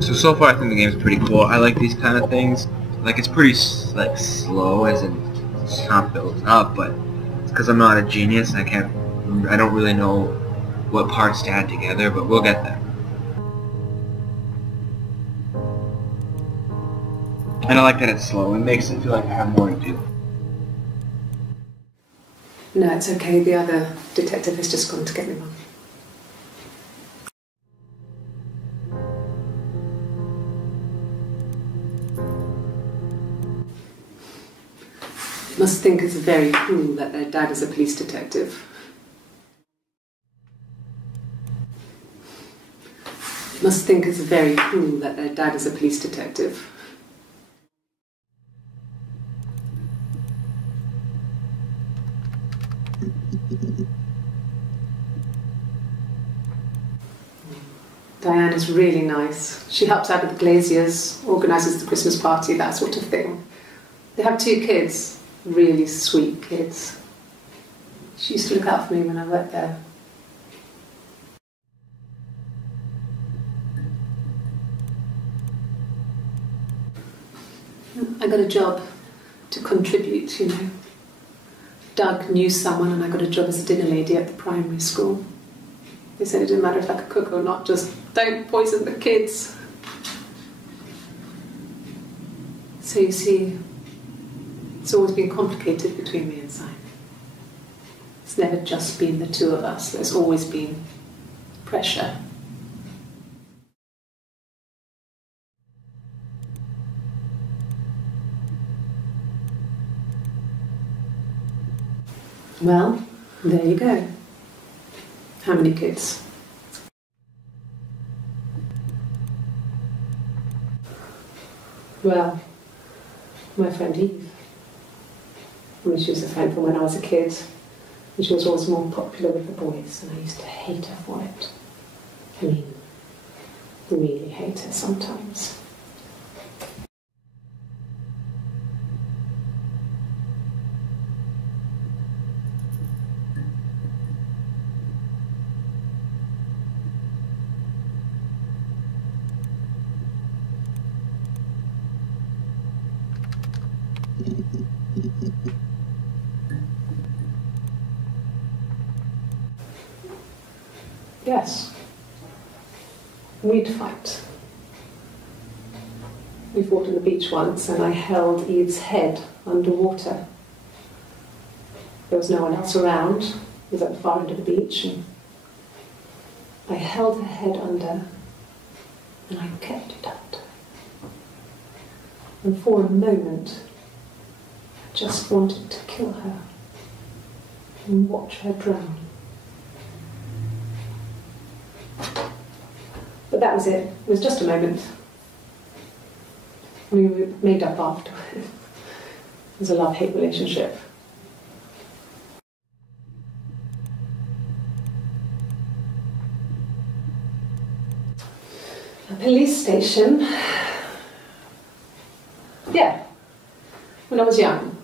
So far I think the game's pretty cool. I like these kind of things. Like, it's pretty like slow, as in it's not built up, but it's because I'm not a genius. I don't really know what parts to add together, but we'll get there. And I like that it's slow. It makes it feel like I have more to do. No, it's okay. The other detective has just gone to get me one. Must think it's very cool that their dad is a police detective. Must think it's very cool that their dad is a police detective. Diane is really nice. She helps out with the glaziers, organises the Christmas party, that sort of thing. They have 2 kids, really sweet kids. She used to look out for me when I worked there. I got a job to contribute, you know. Doug knew someone and I got a job as a dinner lady at the primary school. They said it didn't matter if I could cook or not, just don't poison the kids. So you see, it's always been complicated between me and Simon. It's never just been the 2 of us, there's always been pressure. Well, there you go. How many kids? Well, my friend Eve. I mean, she was a friend from when I was a kid, and she was always more popular with the boys, and I used to hate her for it. I mean, really hate her sometimes. Yes, we'd fight. We fought on the beach once and I held Eve's head underwater. There was no one else around. It was at the far end of the beach and I held her head under and I kept it under. And for a moment, I just wanted to kill her and watch her drown. But that was it. It was just a moment. We were made up afterwards. It was a love-hate relationship. A police station. Yeah. When I was young,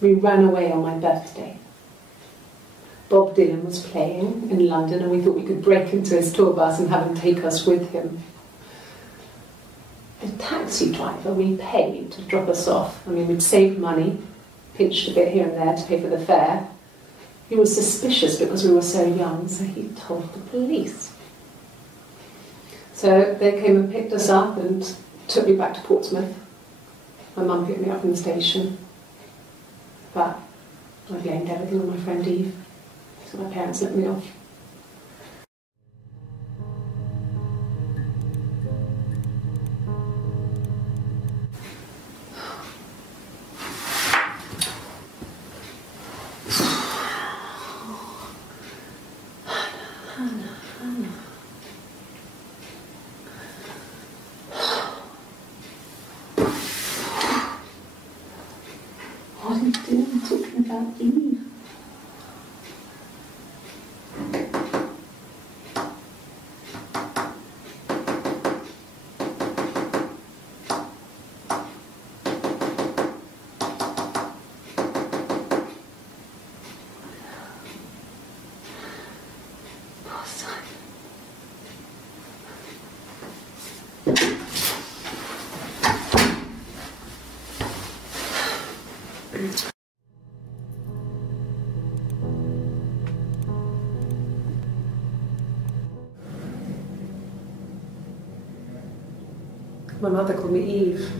we ran away on my birthday. Bob Dylan was playing in London and we thought we could break into his tour bus and have him take us with him. The taxi driver we paid to drop us off, I mean, we'd saved money, pinched a bit here and there to pay for the fare. He was suspicious because we were so young, so he told the police. So they came and picked us up and took me back to Portsmouth. My mum picked me up from the station. But I blamed everything on my friend Eve. So my parents let me off. What are you doing talking about Eve? My mother called me Eve.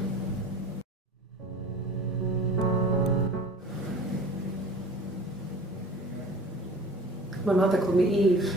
My mother called me Eve.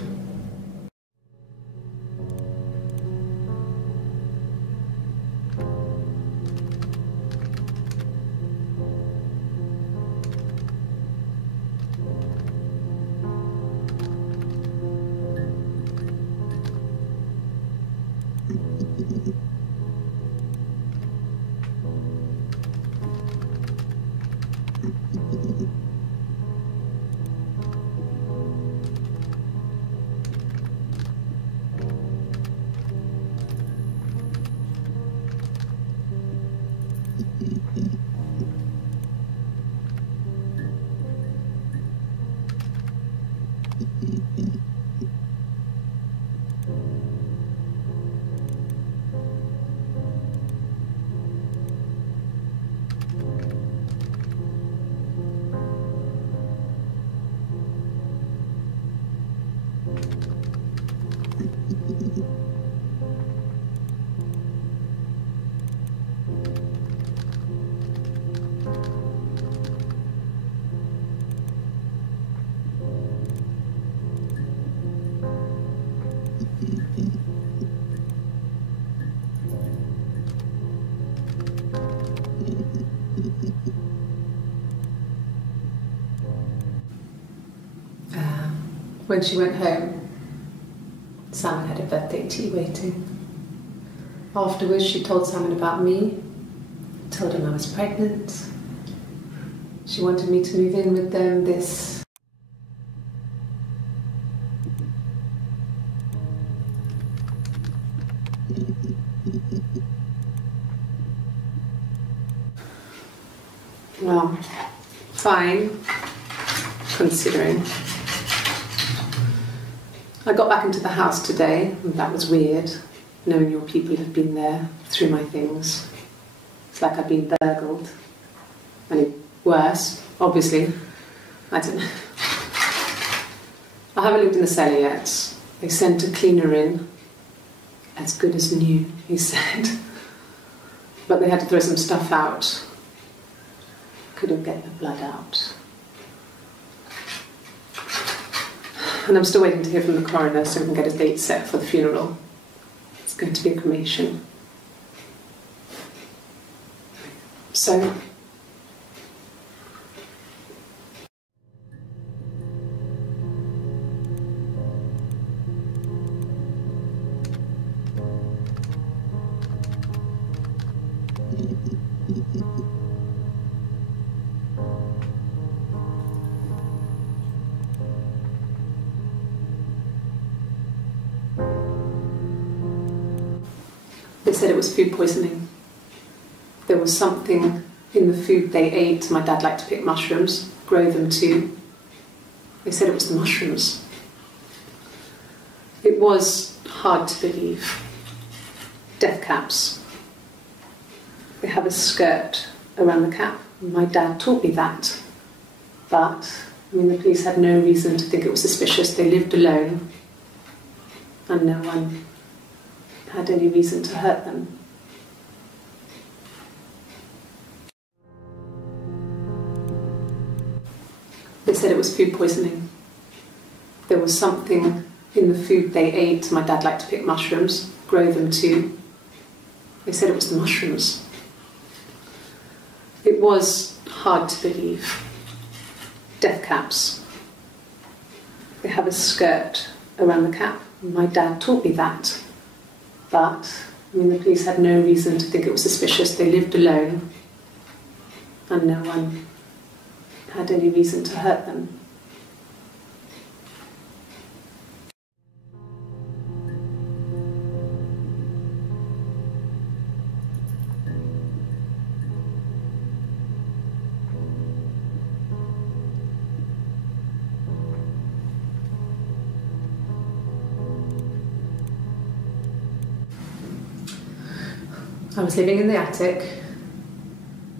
When she went home, Simon had a birthday tea waiting. Afterwards, she told Simon about me, told him I was pregnant. She wanted me to move in with them this... Well, fine, considering. I got back into the house today, and that was weird, knowing your people have been there through my things. It's like I've been burgled. And worse, obviously. I don't know. I haven't lived in the cellar yet. They sent a cleaner in. As good as new, he said. But they had to throw some stuff out. Couldn't get the blood out. And I'm still waiting to hear from the coroner so we can get a date set for the funeral. It's going to be a cremation. So... They said it was food poisoning. There was something in the food they ate. My dad liked to pick mushrooms, grow them too. They said it was the mushrooms. It was hard to believe. Death caps. They have a skirt around the cap. My dad taught me that. But, the police had no reason to think it was suspicious. They lived alone. And no one had any reason to hurt them. They said it was food poisoning. There was something in the food they ate. My dad liked to pick mushrooms, grow them too. They said it was the mushrooms. It was hard to believe. Death caps. They have a skirt around the cap. My dad taught me that. But, the police had no reason to think it was suspicious. They lived alone. And no one had any reason to hurt them. I was living in the attic.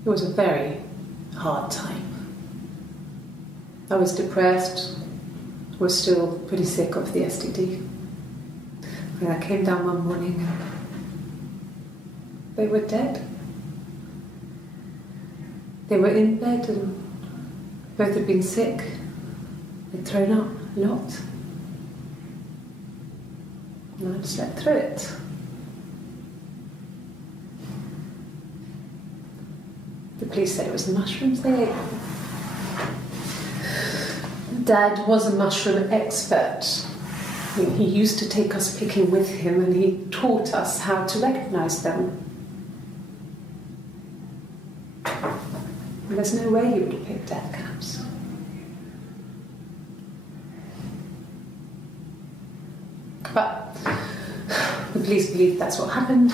It was a very hard time. I was depressed, was still pretty sick of the STD. And I came down one morning and they were dead. They were in bed and both had been sick. They'd thrown up a lot. And I'd slept through it. The police said it was the mushrooms they ate. Dad was a mushroom expert. I mean, he used to take us picking with him and he taught us how to recognise them. And there's no way he would have picked death caps. But the police believe that's what happened.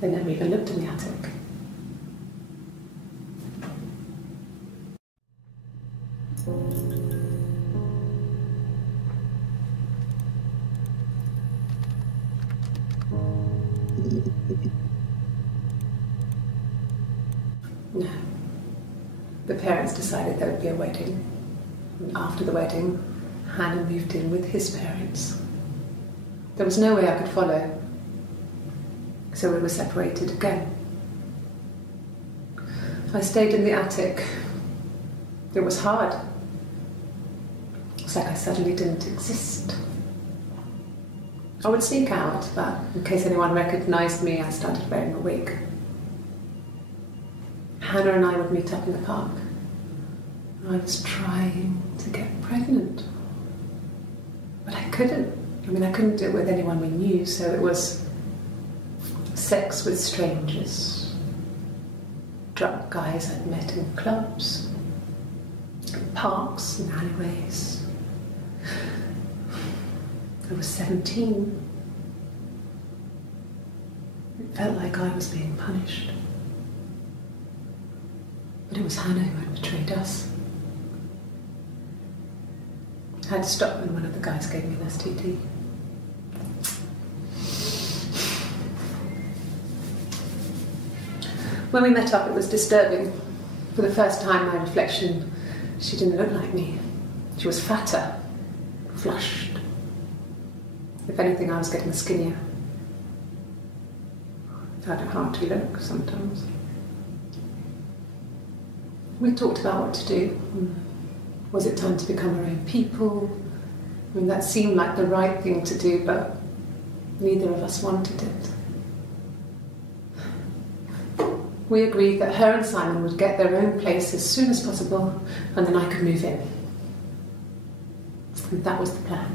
They never even looked in the attic. No. The parents decided there would be a wedding. And after the wedding, Hannah moved in with his parents. There was no way I could follow, so we were separated again. I stayed in the attic. It was hard. It's like I suddenly didn't exist. I would sneak out, but in case anyone recognised me, I started wearing a wig. Hannah and I would meet up in the park. I was trying to get pregnant, but I couldn't. I mean, I couldn't do it with anyone we knew, so it was sex with strangers, drunk guys I'd met in clubs, in parks and alleyways. I was 17. It felt like I was being punished. But it was Hannah who had betrayed us. I had to stop when one of the guys gave me an STD. When we met up, it was disturbing. For the first time, my reflection, she didn't look like me. She was fatter, flushed. If anything, I was getting skinnier. I found it hard to look sometimes. We talked about what to do. Was it time to become our own people? I mean, that seemed like the right thing to do, but neither of us wanted it. We agreed that her and Simon would get their own place as soon as possible, and then I could move in. And that was the plan.